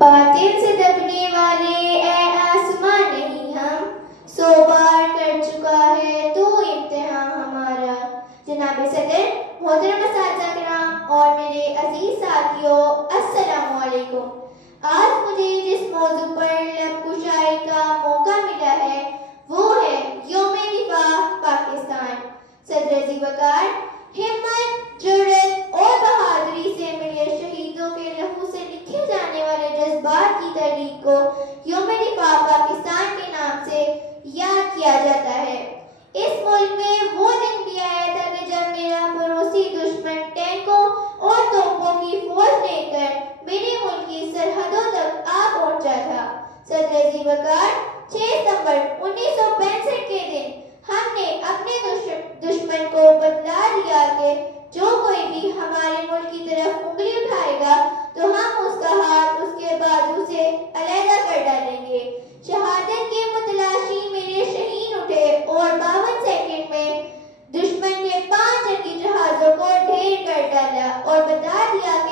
باطل سے دبنے والے اے آسمان نہیں ہم، 100 بار کر چکا ہے تو امتحان ہمارا۔ جناب صدر، محترم اساتذہ کرام اور میرے عزیز ساتھیوں، السلام علیکم۔ آج مجھے جس موضوع پر لب کشائی کا موقع ملا ہے وہ ہے یوم دفاع پاکستان۔ صدر ذی وقار، ہمت، جرأت اور بہادری سے ملے شہیدوں کے لہو سے لکھے جانے والے جذبات کی تحریک کو یوم دفاع پاکستان کے نام سے یاد کیا جاتا ہے۔ اس ملک میں وہ دن بھی آیا تھا کہ جب میرا پڑوسی دشمن ٹینکوں اور توپوں کی فوج لے کر میرے ملک کی سرحدوں تک آ پہنچا تھا۔ صدر ذی وقار، 6 ستمبر 1965 کے دن ہم نے اپنے دشمن کو بتلا دیا کہ جو کوئی بھی ہمارے ملک کی طرف انگلی اٹھائے گا تو ہم اس کا ہاتھ اس کے بازو سے علیحدہ کر ڈالیں گے۔ شہادت کے متلاشی میرے شہین اٹھے اور 52 سیکنڈ میں دشمن کے 5 جنگی جہازوں کو ڈھیر کر ڈالا اور بتا دیا کہ